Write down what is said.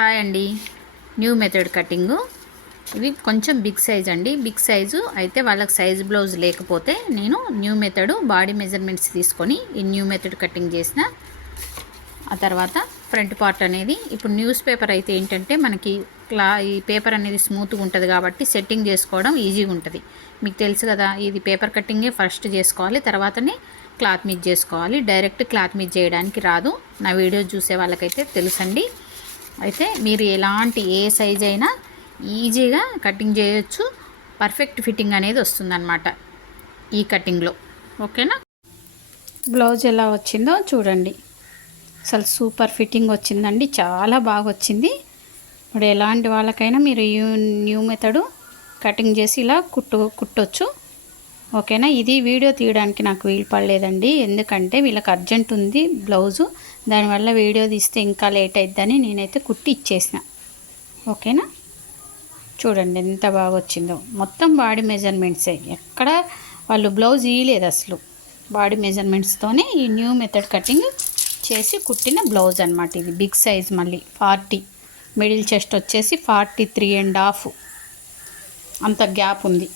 Hi అండి. New method cutting. ఇవి కొంచెం బిగ్ సైజ్ అండి. బిగ్ సైజు అయితే వాళ్ళకి సైజ్ బ్లౌజ్ లేకపోతే నేను న్యూ మెథడ్ బాడీ మెజర్మెంట్స్ తీసుకొని ఈ న్యూ మెథడ్ కటింగ్ చేసిన. ఆ తర్వాత ఫ్రంట్ పార్ట్ అనేది ఇప్పుడు న్యూస్ పేపర్ అయితే ఏంటంటే మనకి ఈ పేపర్ అనేది స్మూత్గా ఉంటుంది కాబట్టి సెట్టింగ్ చేసుకోవడం ఈజీగా ఉంటుంది. మీకు తెలుసు కదా, ఇది పేపర్ కటింగే ఫస్ట్ చేసుకోవాలి, తర్వాతనే క్లాత్ మీద చేసుకోవాలి. డైరెక్ట్ క్లాత్ మీద చేయడానికి రాదు. నా వీడియో చూసే వాళ్ళకైతే తెలుసండి. అయితే మీరు ఎలాంటి ఏ సైజ్ అయినా ఈజీగా కటింగ్ చేయొచ్చు. పర్ఫెక్ట్ ఫిట్టింగ్ అనేది వస్తుందన్నమాట ఈ కటింగ్లో. ఓకేనా? బ్లౌజ్ ఎలా వచ్చిందో చూడండి. అసలు సూపర్ ఫిట్టింగ్ వచ్చిందండి, చాలా బాగా వచ్చింది. ఇప్పుడు ఎలాంటి వాళ్ళకైనా మీరు న్యూ మెథడు కటింగ్ చేసి ఇలా కుట్టొచ్చు. ఓకేనా? ఇది వీడియో తీయడానికి నాకు వీలు పడలేదండి, ఎందుకంటే వీళ్ళకి అర్జెంట్ ఉంది బ్లౌజు. దానివల్ల వీడియో తీస్తే ఇంకా లేట్ అయిద్దని నేనైతే కుట్టి ఇచ్చేసిన. ఓకేనా? చూడండి ఎంత బాగా వచ్చిందో. మొత్తం బాడీ మెజర్మెంట్సే, ఎక్కడ వాళ్ళు బ్లౌజ్ ఇయలేదు అసలు. బాడీ మెజర్మెంట్స్తోనే ఈ న్యూ మెథడ్ కటింగ్ చేసి కుట్టిన బ్లౌజ్ అనమాట. ఇది బిగ్ సైజ్, మళ్ళీ 40, మిడిల్ చెస్ట్ వచ్చేసి 43.5 అంత గ్యాప్ ఉంది.